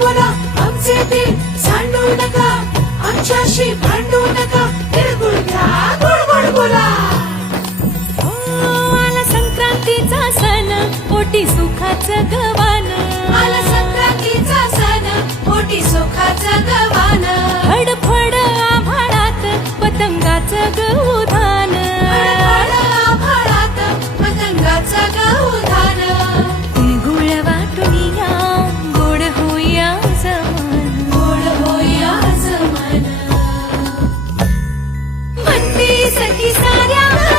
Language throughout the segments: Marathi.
बोला आमचे ते सांडू नका. आमच्याशी भांडू नका. तिळगुळ घ्या गोड गोड बोला आला संक्रांतीचा सण पोटी सुखाचं गवान आला संक्रांतीचा सण मोठी सुखाचं गवान फडफड आभाळात पतंगाचं गवधान सखी साऱ्या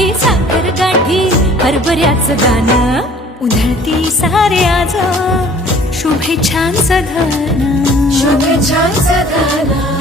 गाठी साखर गाठी हरभऱ्याचं गाणं उधळती सारे आज शुभेच्छांच धन. शुभेच्छांच धन.